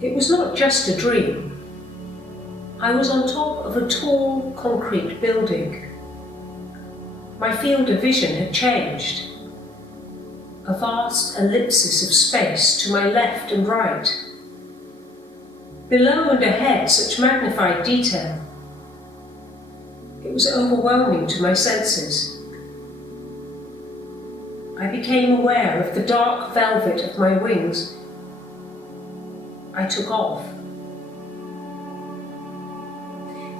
It was not just a dream. I was on top of a tall concrete building. My field of vision had changed. A vast ellipsis of space to my left and right. Below and ahead, such magnified detail. It was overwhelming to my senses. I became aware of the dark velvet of my wings. I took off.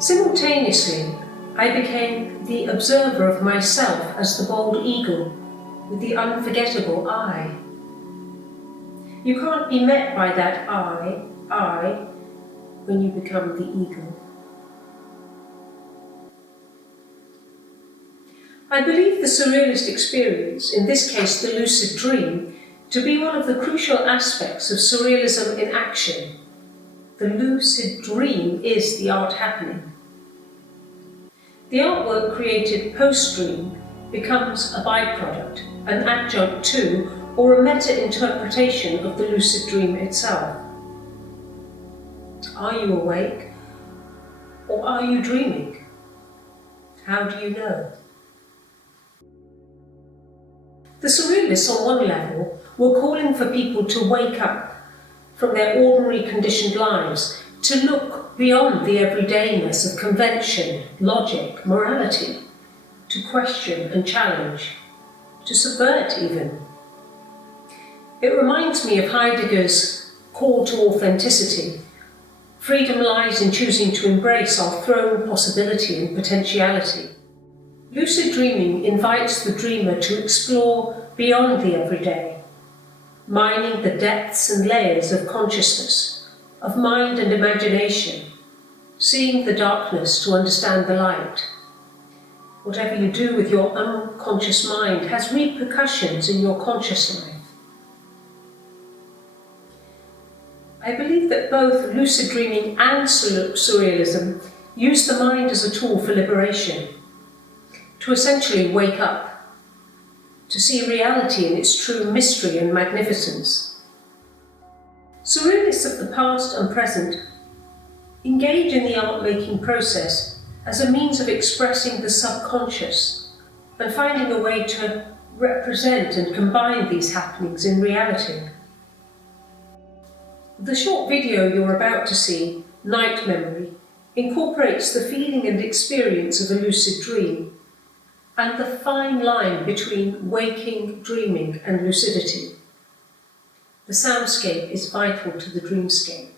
Simultaneously, I became the observer of myself as the bald eagle with the unforgettable eye. You can't be met by that I, when you become the eagle. I believe the surrealist experience, in this case the lucid dream, to be one of the crucial aspects of surrealism in action. The lucid dream is the art happening. The artwork created post-dream becomes a byproduct, an adjunct to, or a meta-interpretation of the lucid dream itself. Are you awake, or are you dreaming? How do you know? The surrealists, on one level, were calling for people to wake up from their ordinary conditioned lives, to look beyond the everydayness of convention, logic, morality, to question and challenge, to subvert even. It reminds me of Heidegger's call to authenticity. Freedom lies in choosing to embrace our thrown possibility and potentiality. Lucid dreaming invites the dreamer to explore beyond the everyday, mining the depths and layers of consciousness, of mind and imagination, seeing the darkness to understand the light. Whatever you do with your unconscious mind has repercussions in your conscious life. I believe that both lucid dreaming and surrealism use the mind as a tool for liberation, to essentially wake up, to see reality in its true mystery and magnificence. Surrealists of the past and present engage in the art-making process as a means of expressing the subconscious and finding a way to represent and combine these happenings in reality. The short video you're about to see, Night Memory, incorporates the feeling and experience of a lucid dream and the fine line between waking, dreaming and lucidity. The soundscape is vital to the dreamscape.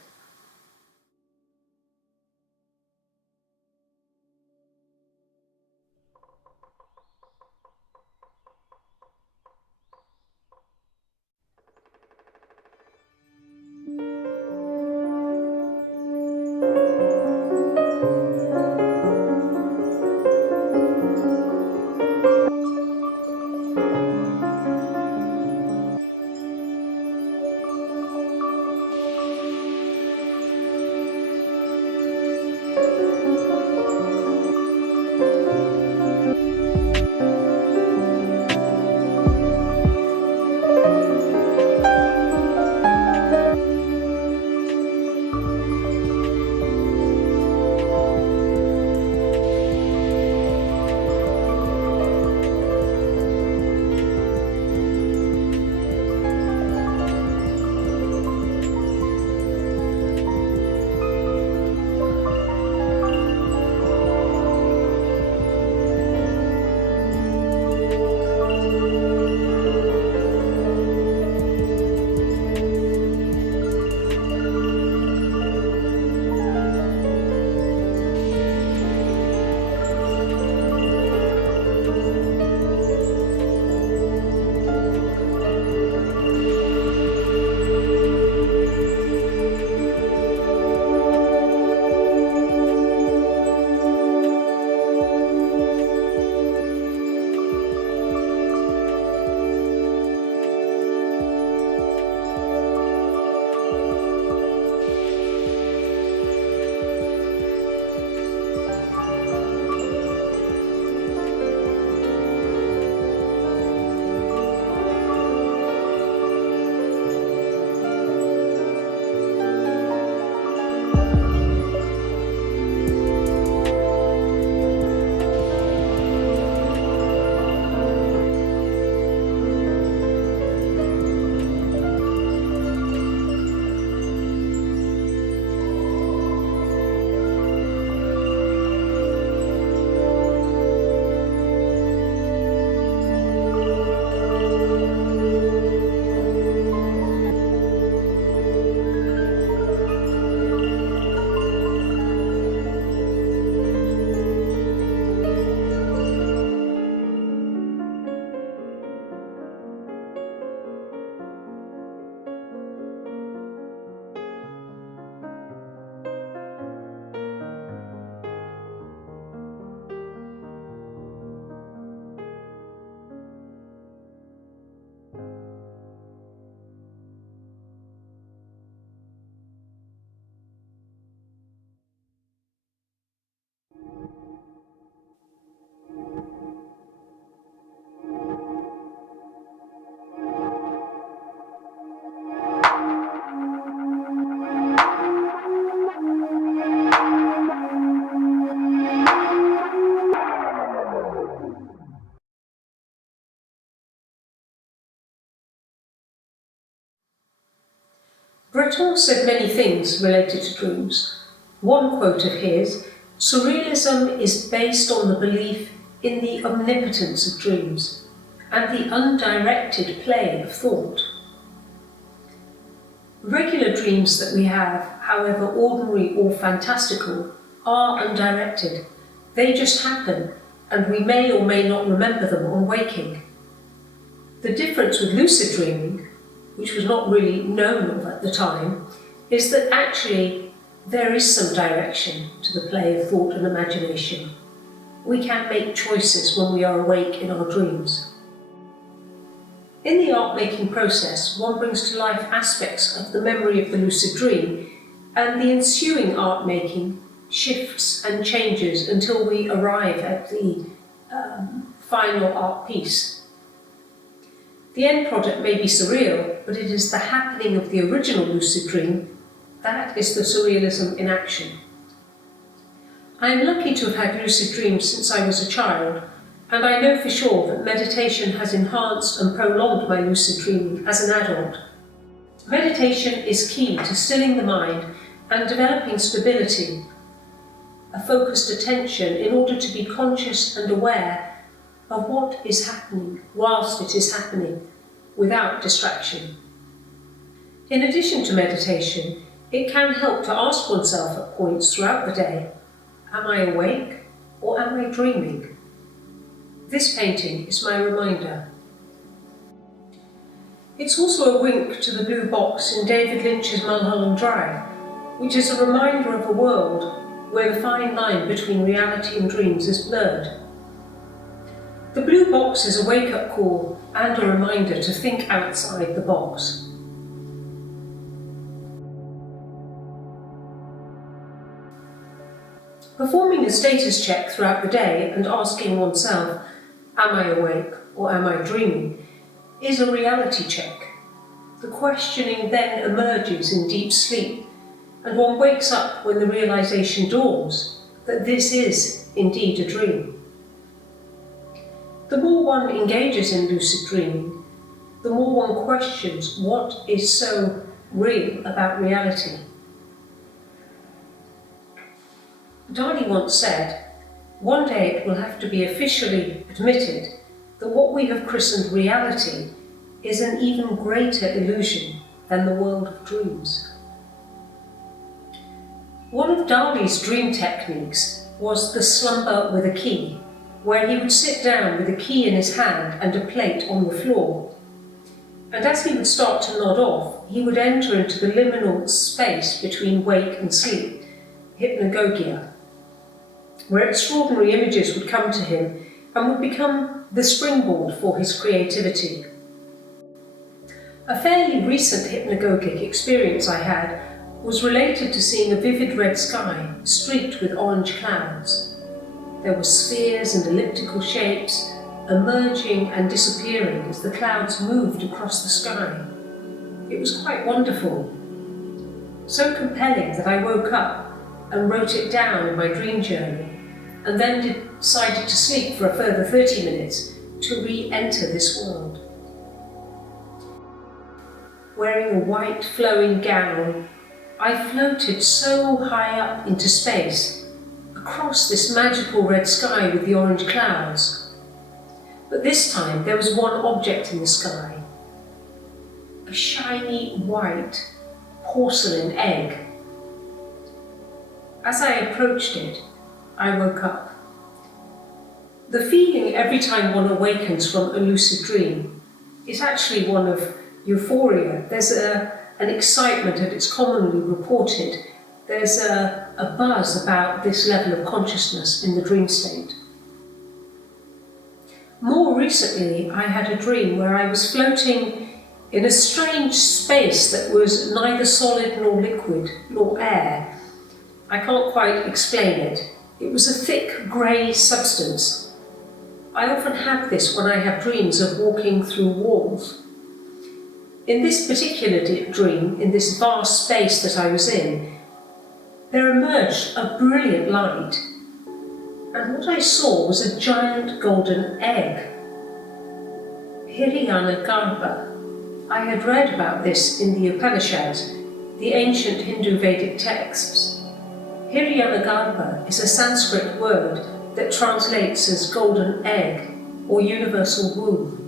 Breton said many things related to dreams. One quote of his, "Surrealism is based on the belief in the omnipotence of dreams and the undirected play of thought." Regular dreams that we have, however ordinary or fantastical, are undirected. They just happen, and we may or may not remember them on waking. The difference with lucid dreaming, which was not really known of at the time, is that actually there is some direction to the play of thought and imagination. We can make choices when we are awake in our dreams. In the art-making process, one brings to life aspects of the memory of the lucid dream, and the ensuing art-making shifts and changes until we arrive at the final art piece. The end product may be surreal, but it is the happening of the original lucid dream that is the surrealism in action. I am lucky to have had lucid dreams since I was a child, and I know for sure that meditation has enhanced and prolonged my lucid dreaming as an adult. Meditation is key to stilling the mind and developing stability, a focused attention in order to be conscious and aware of what is happening whilst it is happening, without distraction. In addition to meditation, it can help to ask oneself at points throughout the day, am I awake or am I dreaming? This painting is my reminder. It's also a wink to the blue box in David Lynch's Mulholland Drive, which is a reminder of a world where the fine line between reality and dreams is blurred. The blue box is a wake-up call and a reminder to think outside the box. Performing a status check throughout the day and asking oneself, am I awake or am I dreaming, is a reality check. The questioning then emerges in deep sleep, and one wakes up when the realization dawns that this is indeed a dream. The more one engages in lucid dreaming, the more one questions what is so real about reality. Dali once said, one day it will have to be officially admitted that what we have christened reality is an even greater illusion than the world of dreams. One of Dali's dream techniques was the slumber with a key, where he would sit down with a key in his hand and a plate on the floor. And as he would start to nod off, he would enter into the liminal space between wake and sleep, hypnagogia, where extraordinary images would come to him and would become the springboard for his creativity. A fairly recent hypnagogic experience I had was related to seeing a vivid red sky streaked with orange clouds. There were spheres and elliptical shapes emerging and disappearing as the clouds moved across the sky. It was quite wonderful, so compelling that I woke up and wrote it down in my dream journal, and then decided to sleep for a further 30 minutes to re-enter this world. Wearing a white flowing gown, I floated so high up into space, across this magical red sky with the orange clouds. But this time there was one object in the sky, a shiny white porcelain egg. As I approached it, I woke up. The feeling every time one awakens from a lucid dream is actually one of euphoria. There's an excitement, and it's commonly reported. There's a buzz about this level of consciousness in the dream state. More recently, I had a dream where I was floating in a strange space that was neither solid nor liquid nor air. I can't quite explain it. It was a thick grey substance. I often have this when I have dreams of walking through walls. In this particular dream, in this vast space that I was in, there emerged a brilliant light, and what I saw was a giant golden egg. Hiranyana Garbha. I had read about this in the Upanishads. the ancient Hindu Vedic texts. Hiryagarbha is a Sanskrit word that translates as golden egg or universal womb.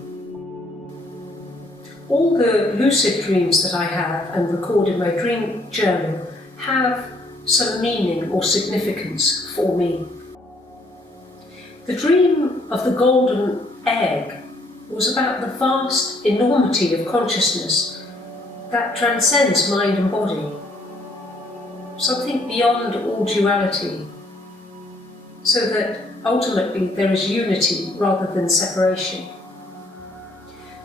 All the lucid dreams that I have and record in my dream journal have some meaning or significance for me. The dream of the golden egg was about the vast enormity of consciousness that transcends mind and body, something beyond all duality, so that ultimately there is unity rather than separation.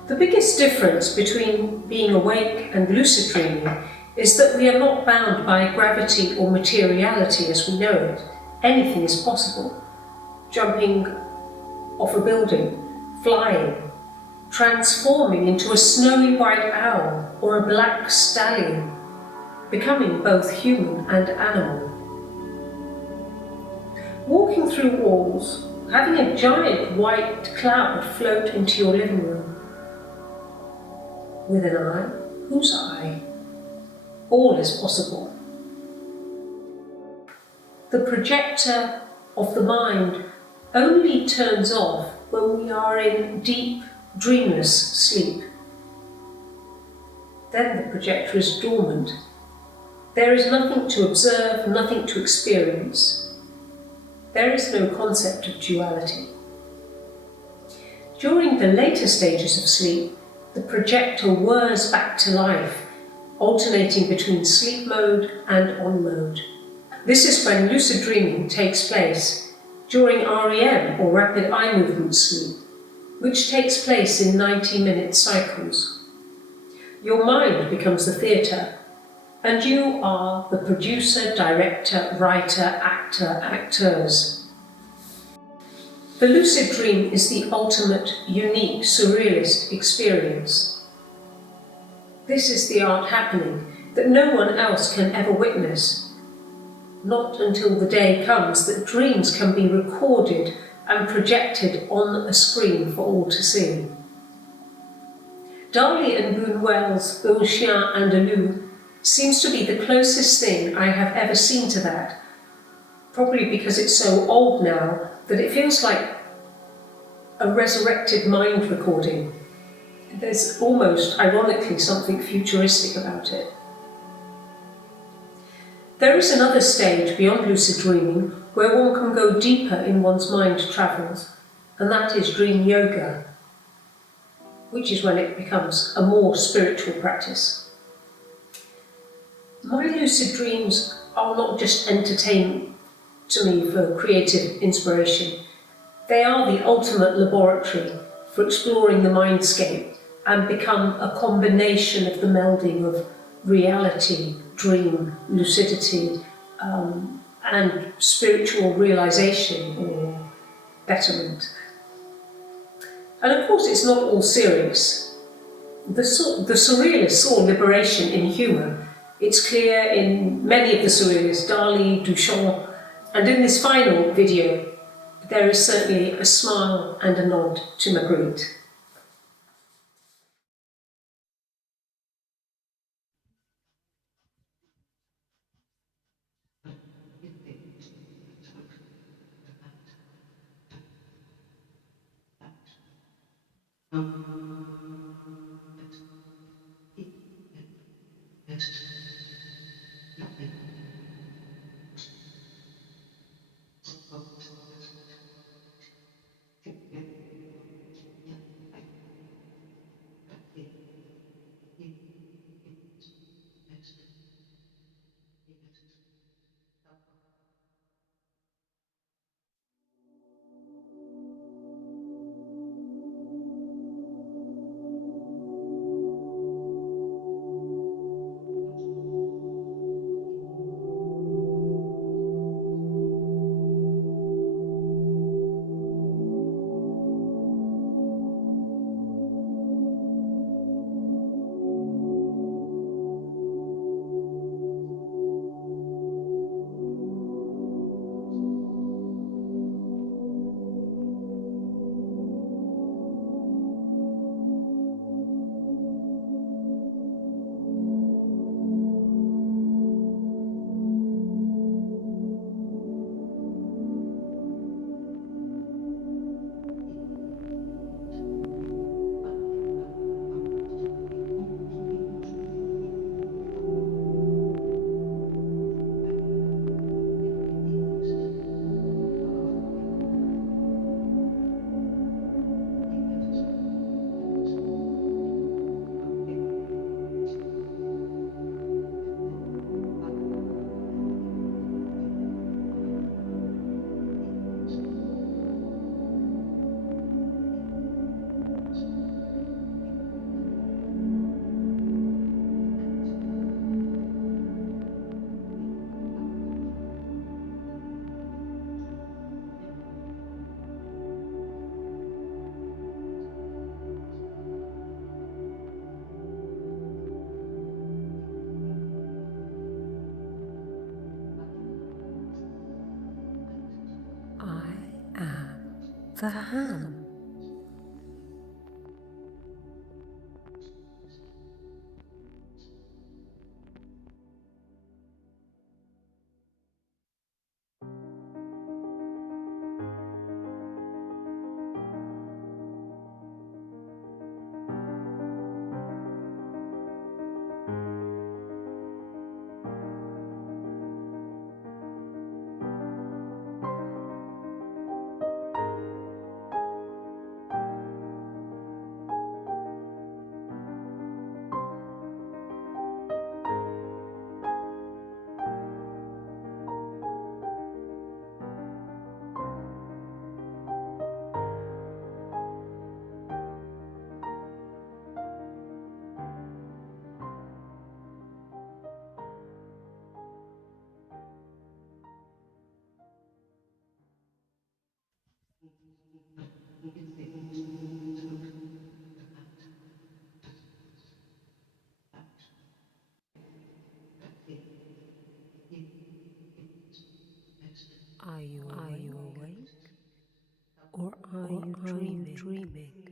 The biggest difference between being awake and lucid dreaming is that we are not bound by gravity or materiality as we know it. Anything is possible. Jumping off a building, flying, transforming into a snowy white owl or a black stallion, becoming both human and animal. Walking through walls, having a giant white cloud float into your living room. With an eye, whose eye? All is possible. The projector of the mind only turns off when we are in deep, dreamless sleep. Then the projector is dormant. There is nothing to observe, nothing to experience. There is no concept of duality. During the later stages of sleep, the projector whirs back to life, alternating between sleep mode and on mode. This is when lucid dreaming takes place, during REM or rapid eye movement sleep, which takes place in 90-minute cycles. Your mind becomes the theatre, and you are the producer, director, writer, actor, actors. The lucid dream is the ultimate, unique, surrealist experience. This is the art happening that no one else can ever witness, not until the day comes that dreams can be recorded and projected on a screen for all to see. Dali and Buñuel's Un Chien Andalou seems to be the closest thing I have ever seen to that, probably because it's so old now that it feels like a resurrected mind recording. There's almost, ironically, something futuristic about it. There is another stage beyond lucid dreaming where one can go deeper in one's mind travels, and that is dream yoga, which is when it becomes a more spiritual practice. My lucid dreams are not just entertainment to me for creative inspiration. They are the ultimate laboratory for exploring the mindscape and become a combination of the melding of reality, dream, lucidity, and spiritual realization or betterment. And of course, it's not all serious. The surrealists saw liberation in humour. It's clear in many of the surrealists, Dali, Duchamp, and in this final video, there is certainly a smile and a nod to Magritte. the ham. Are you awake? Or are you dreaming?